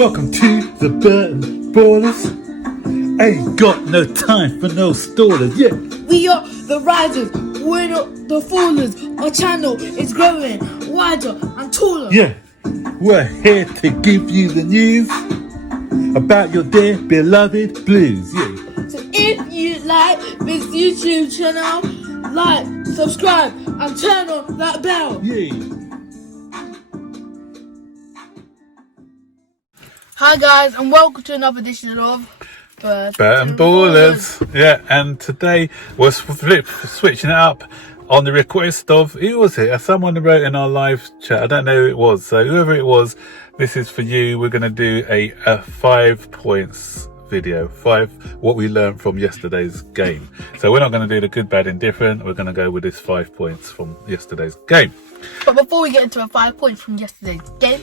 Welcome to the Burton Ballers. Ain't got no time for no stallers, yeah. We are the risers, we're not the fallers. Our channel is growing wider and taller. Yeah, we're here to give you the news about your dear beloved Blues, yeah. So if you like this YouTube channel, like, subscribe and turn on that bell. Yeah. Hi guys, and welcome to another edition of Burton Ballers. Yeah, and today we're switching it up on the request of, who was it? Someone wrote in our live chat. I don't know who it was. So whoever it was, this is for you. We're going to do a 5 points video. What we learned from yesterday's game. So we're not going to do the good, bad, indifferent. We're going to go with this 5 points from yesterday's game. But before we get into a 5 points from yesterday's game,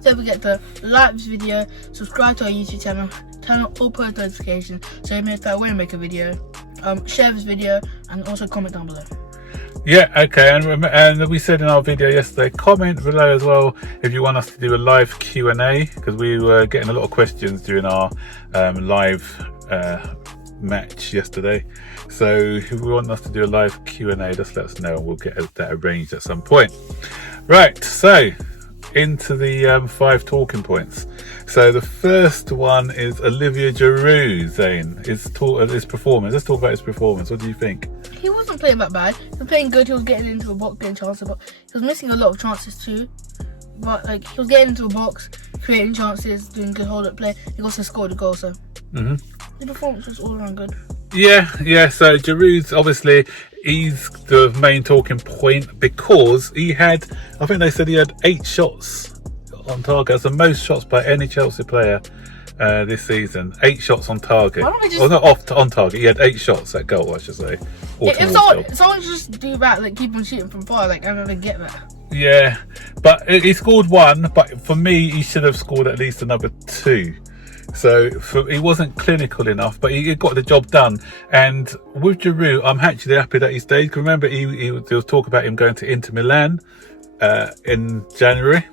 don't forget to like this video, subscribe to our YouTube channel, turn on all post notifications so you miss out when we make a video, share this video, and also comment down below. Yeah, okay, and we said in our video yesterday, comment below as well if you want us to do a live Q&A, because we were getting a lot of questions during our live match yesterday. So if you want us to do a live Q&A, just let us know and we'll get that arranged at some point. Right, so into the 5 talking points. So the first one is Olivier Giroud, Zane, his performance. Let's talk about his performance. What do you think? He wasn't playing that bad. He was playing good. He was getting into a box, getting chances, but he was missing a lot of chances too. But like, he was getting into a box, creating chances, doing good hold-up play. He also scored a goal, so the performance was all around good. Yeah. So Giroud's obviously, he's the main talking point because he had, I think they said he had 8 shots on target. That's the most shots by any Chelsea player this season. 8 shots on target. Why don't we just... Well, not on target. He had 8 shots at goal, I should say. If someone just do that, like keep on shooting from far, like I don't really get that. Yeah, but he scored 1. But for me, he should have scored at least another 2. So he wasn't clinical enough, but he got the job done. And with Giroud, I'm actually happy that he stayed. Remember, there was talk about him going to Inter Milan in January.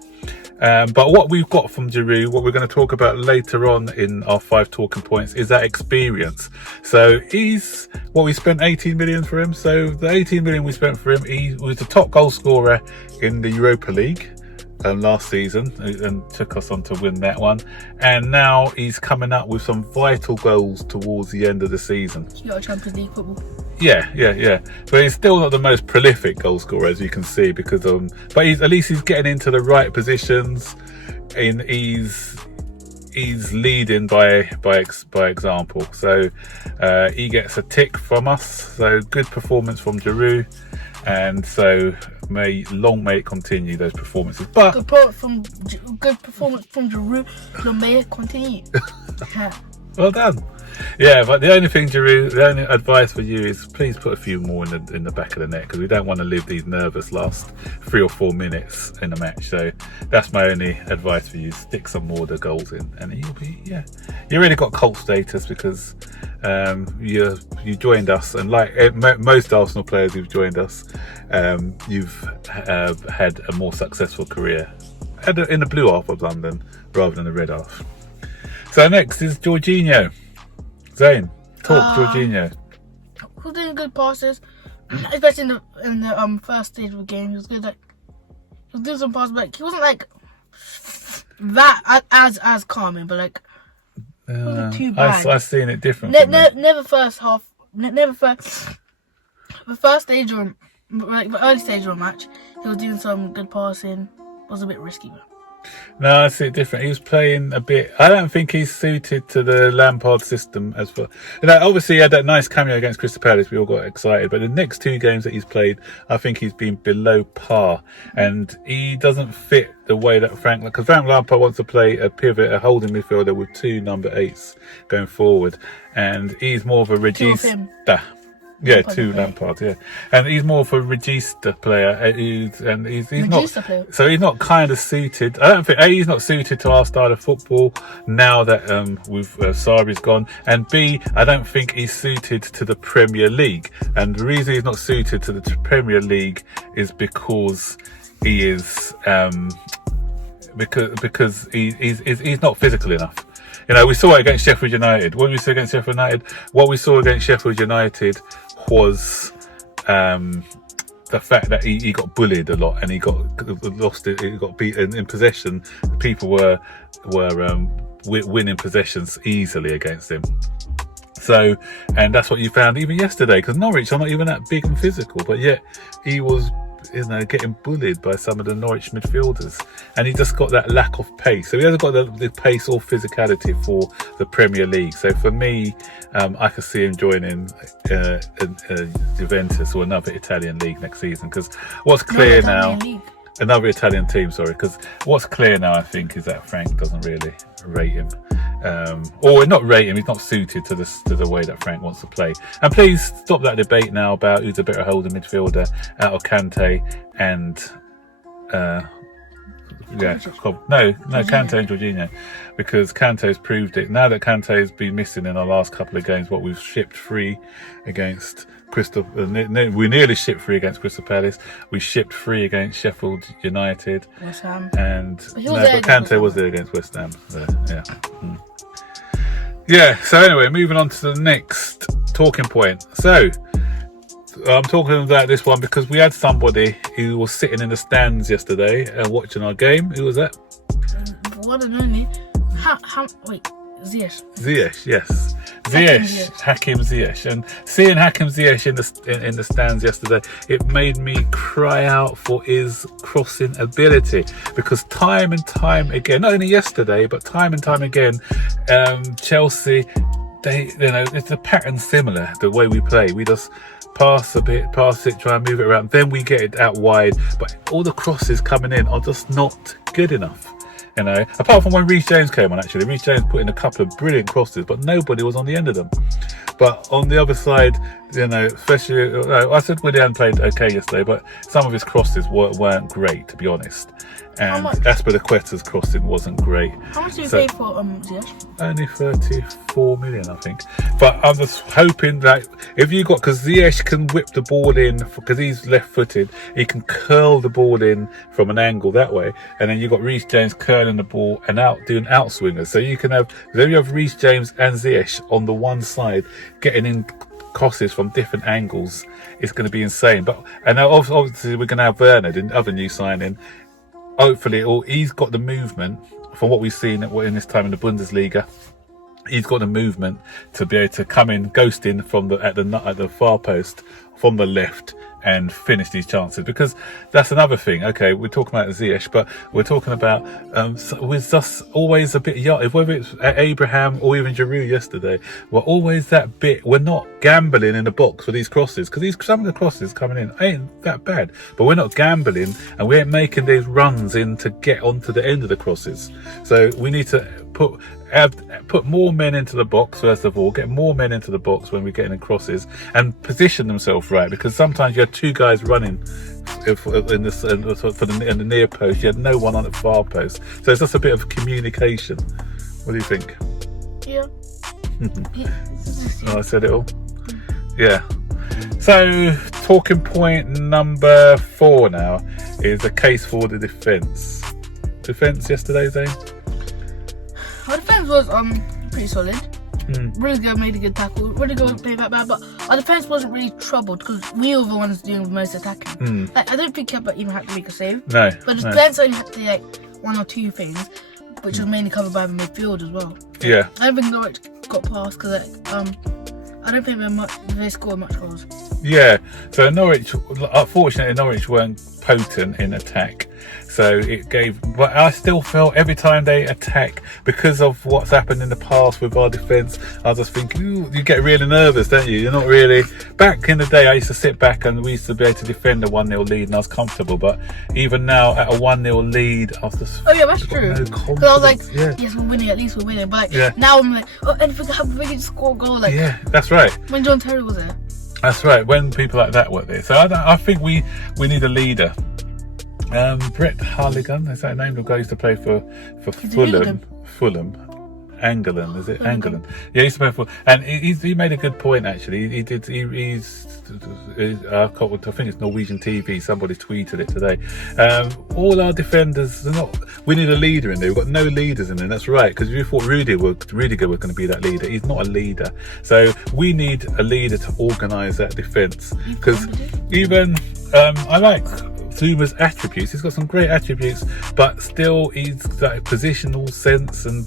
But what we've got from Giroud, what we're going to talk about later on in our 5 talking points, is that experience. So we spent 18 million for him. So the 18 million we spent for him, he was the top goal scorer in the Europa League last season and took us on to win that one. And now he's coming up with some vital goals towards the end of the season. You got a Champions League football. Yeah. But he's still not the most prolific goal scorer, as you can see, because but at least he's getting into the right positions, and he's leading by example. So he gets a tick from us. So good performance from Giroud, and so may it continue, those performances. But good performance from Giroud, long may it continue. Well done. Yeah, but the only advice for you is please put a few more in the back of the net, because we don't want to live these nervous last 3 or 4 minutes in a match. So that's my only advice for you. Stick some more of the goals in, and you'll be, you really got cult status, because you joined us, and like most Arsenal players who've joined us, you've had a more successful career in the blue half of London rather than the red half. So next is Jorginho. Zane, talk Jorginho. He was doing good passes, especially in the first stage of the game. He was good. Like, he was doing some passes, but he wasn't like that as calming, but like it wasn't too bad. I've seen it different. Never first half. Never first. The first stage or like the early stage of a match, he was doing some good passing. It was a bit risky, but. No, I see it different. He was playing a bit. I don't think he's suited to the Lampard system as well. Obviously, he had that nice cameo against Crystal Palace. We all got excited. But the next 2 games that he's played, I think he's been below par. And he doesn't fit the way that because Frank Lampard wants to play a pivot, a holding midfielder with 2 number 8s going forward. And he's more of a regista. Yeah, Lampard 2 Lampard, yeah, and he's more of a regista player. He's not, player. So he's not kind of suited. I don't think he's not suited to our style of football now that with Sarri's gone, and B, I don't think he's suited to the Premier League. And the reason he's not suited to the Premier League is because he is because he's not physical enough. We saw it against Sheffield United. What we saw against Sheffield United, what we saw against Sheffield United was the fact that he got bullied a lot and he got lost. He got beaten in possession. People were winning possessions easily against him. So, and that's what you found even yesterday, because Norwich are not even that big and physical, but yet he was, getting bullied by some of the Norwich midfielders, and he just got that lack of pace. So he hasn't got the pace or physicality for the Premier League. So for me, I could see him joining Juventus or another Italian league next season, because what's clear now. Another Italian team, sorry, because what's clear now, I think, is that Frank doesn't really rate him, or not rate him. He's not suited to the way that Frank wants to play. And please stop that debate now about who's a better holding midfielder out of Kante and Kante and Jorginho, because Kante's proved it. Now that Kante's been missing in our last couple of games, what we've shipped free against we nearly shipped free against Crystal Palace. We shipped free against Sheffield United. West Ham. But Kante was there against West Ham. So, yeah. Yeah. So anyway, moving on to the next talking point. So I'm talking about this one because we had somebody who was sitting in the stands yesterday and watching our game. Who was that? What an only. Ziyech. Ziyech, yes. Hakim Ziyech. And seeing Hakim Ziyech in the stands yesterday, it made me cry out for his crossing ability, because time and time again, not only yesterday, but time and time again, Chelsea, it's a pattern similar, the way we play. We just pass it, try and move it around, then we get it out wide, but all the crosses coming in are just not good enough. Apart from when Reece James came on, actually. Reece James put in a couple of brilliant crosses, but nobody was on the end of them. But on the other side, especially, I said Willian played okay yesterday, but some of his crosses weren't great, to be honest. And Aspilicueta's crossing wasn't great. How much do you pay for Ziyech? Only 34 million, I think. But I'm just hoping that because Ziyech can whip the ball in, because he's left-footed, he can curl the ball in from an angle that way, and then you've got Reece James curling the ball and doing outswingers. So you have Reece James and Ziyech on the one side, getting in crosses from different angles. It's going to be insane. And now obviously we're going to have Werner, the other new signing. Hopefully, he's got the movement from what we've seen in this time in the Bundesliga. He's got the movement to be able to come in, ghost in at the far post from the left and finish these chances, because that's another thing. Okay, we're talking about Ziyech, but we're talking about with us always a bit young, whether it's Abraham or even Giroud yesterday, we're always that bit. We're not gambling in the box for these crosses, because some of the crosses coming in ain't that bad, but we're not gambling and we ain't making these runs in to get onto the end of the crosses. So we need to put more men into the box, first of all, get more men into the box when we're getting in crosses, and position themselves right, because sometimes you had two guys running in the near post, you had no one on the far post, so it's just a bit of communication. What do you think? Yeah. I said it all. Yeah. So talking point number 4 now is a case for the defence yesterday, Zane. Our defence was pretty solid. Really good, made a good tackle. Really good, play that bad, but our defence wasn't really troubled because we were the ones doing the most attacking. I don't think Kepa even had to make a save. No. But the defence only had to do one or two things, which was mainly covered by the midfield as well. Yeah. I don't think Norwich got past because I don't think they scored much goals. Yeah. So unfortunately, Norwich weren't potent in attack. So but I still felt every time they attack, because of what's happened in the past with our defence, I was just thinking, you get really nervous, don't you? You're not really. Back in the day, I used to sit back and we used to be able to defend a 1-0 lead and I was comfortable. But even now, at a 1-0 lead, I was just. Oh, yeah, that's true. Because I was like, yes, we're winning, at least we're winning. But now I'm like, anything happen, we can score a goal. Yeah, that's right. When John Terry was there. That's right, when people like that were there. So I think we need a leader. Brett Harligan, is that name? The guy used to play for Fulham. Angolan, is it? Angolan. Yeah, he used to play for, and he made a good point actually. I think it's Norwegian TV. Somebody tweeted it today. All our defenders are not. We need a leader in there. We've got no leaders in there. That's right, because you thought Rudiger was going to be that leader. He's not a leader. So we need a leader to organise that defence. Because even I like Zuma's attributes. He's got some great attributes, but still he's got positional sense and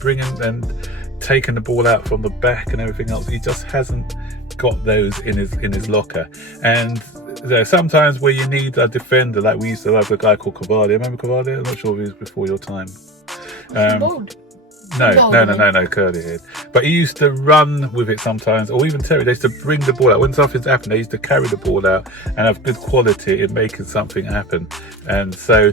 taking the ball out from the back and everything else. He just hasn't got those in his locker. And sometimes where you need a defender, like we used to have a guy called Cavalli. Remember Cavalli? I'm not sure if he was before your time. No, curly head. But he used to run with it sometimes, or even Terry. They used to bring the ball out when something's happened. They used to carry the ball out and have good quality in making something happen. And so,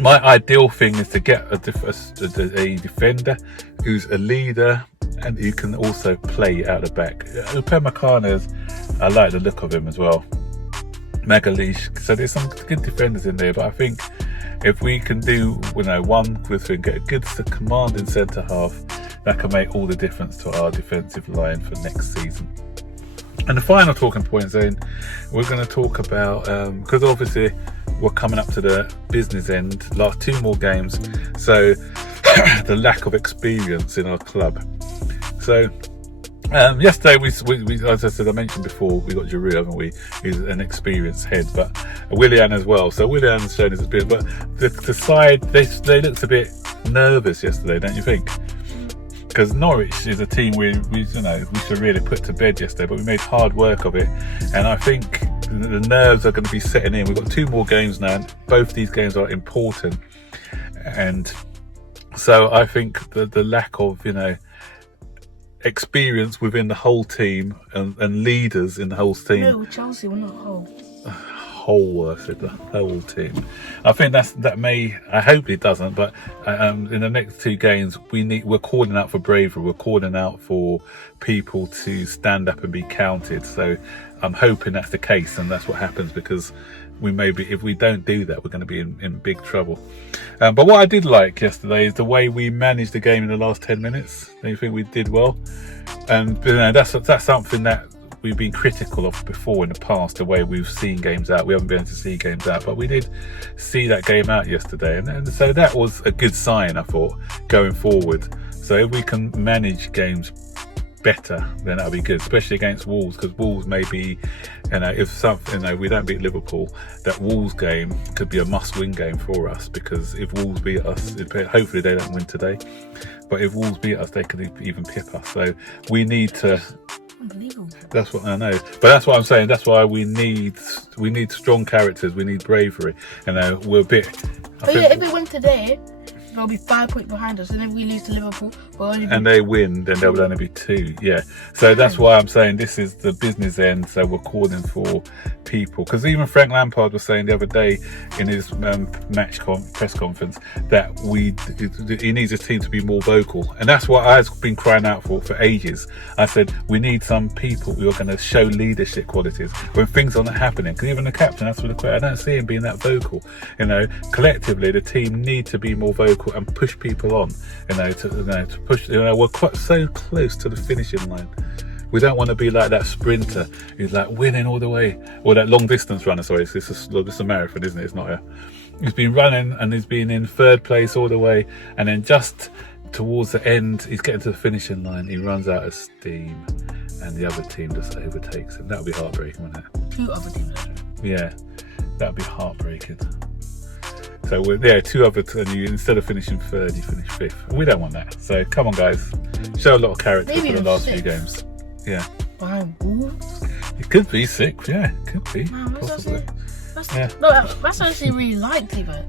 my ideal thing is to get a defender who's a leader and who can also play out the back. Upamecano's, I like the look of him as well. Magalhaes. So there's some good defenders in there, but I think if we can do, one good thing, get a good commanding centre half, that can make all the difference to our defensive line for next season. And the final talking point, Zane, we're going to talk about, because obviously we're coming up to the business end, last 2 more games, so the lack of experience in our club. So yesterday, we as I said, I mentioned before, we got Giroud, haven't we? He's an experienced head, but Willian as well. So Willian's shown his experience, but the side, they looked a bit nervous yesterday, don't you think? Because Norwich is a team we should really put to bed yesterday, but we made hard work of it, and I think the nerves are going to be setting in. We've got 2 more games now, and both these games are important, and so I think the lack of experience within the whole team and leaders in the whole team. No, Chelsea, we're not whole. I said the whole team. I think that may. I hope it doesn't. But in the next 2 games, we're calling out for bravery. We're calling out for people to stand up and be counted. So I'm hoping that's the case, and that's what happens, because if we don't do that, we're going to be in big trouble. But what I did like yesterday is the way we managed the game in the last 10 minutes. Do you think we did well? And that's something that we've been critical of before in the past, the way we've seen games out. We haven't been able to see games out, but we did see that game out yesterday, and so that was a good sign, I thought, going forward. So if we can manage games better, then that'll be good, especially against Wolves, because Wolves may be, if we don't beat Liverpool, that Wolves game could be a must-win game for us, because if Wolves beat us, hopefully they don't win today, but if Wolves beat us, they could even pip us. So we need to. Unbelievable. That's what I know, but that's what I'm saying. That's why we need strong characters. We need bravery, we're a bit. If we win today, they'll be 5 points behind us, and if we lose to Liverpool, and they win, then there will only be 2. Yeah, so that's why I'm saying this is the business end. So we're calling for people, because even Frank Lampard was saying the other day in his press conference that he needs his team to be more vocal, and that's what I've been crying out for ages. I said we need some people who are going to show leadership qualities when things aren't happening. Because even the captain, that's what I don't see him being that vocal. Collectively the team need to be more vocal and push people on. To push. We're quite so close to the finishing line. We don't want to be like that sprinter who's like winning all the way, or that long distance runner. Sorry, it's a marathon, isn't it? It's not he's been running and he's been in 3rd place all the way, and then just towards the end, he's getting to the finishing line. He runs out of steam, and the other team just overtakes him. That would be heartbreaking, wouldn't it? 2 other teams. Yeah, that would be heartbreaking. So we're 2 other, and you, instead of finishing 3rd, you finish 5th. We don't want that. So come on, guys, show a lot of character for the last 2 games. Yeah. Behind Wolves? It could be 6, yeah, it could be. Man, possibly. That's actually really liked, even.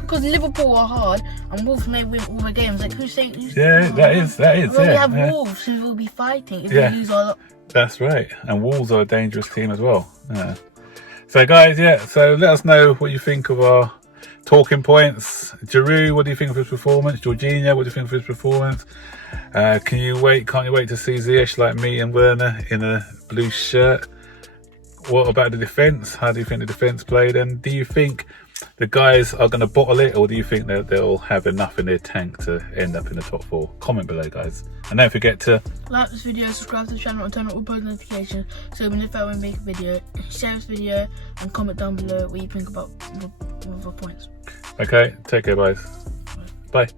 Because Liverpool are hard, and Wolves may win all the games. Like, who's saying? That is. We have Wolves who will be fighting if we lose our. That's right, and Wolves are a dangerous team as well. Yeah. So, guys, so let us know what you think of our talking points. Giroud, what do you think of his performance? Jorginho, what do you think of his performance? Can't you wait to see Ziyech like me and Werner in a blue shirt? What about the defence? How do you think the defence played? And do you think the guys are going to bottle it, or do you think that they'll have enough in their tank to end up in the top 4? Comment below, guys. And don't forget to like this video, subscribe to the channel, and turn on all post notifications so you'll be notified when we make a video. Share this video and comment down below what you think about the points. Okay, take care, guys. Bye.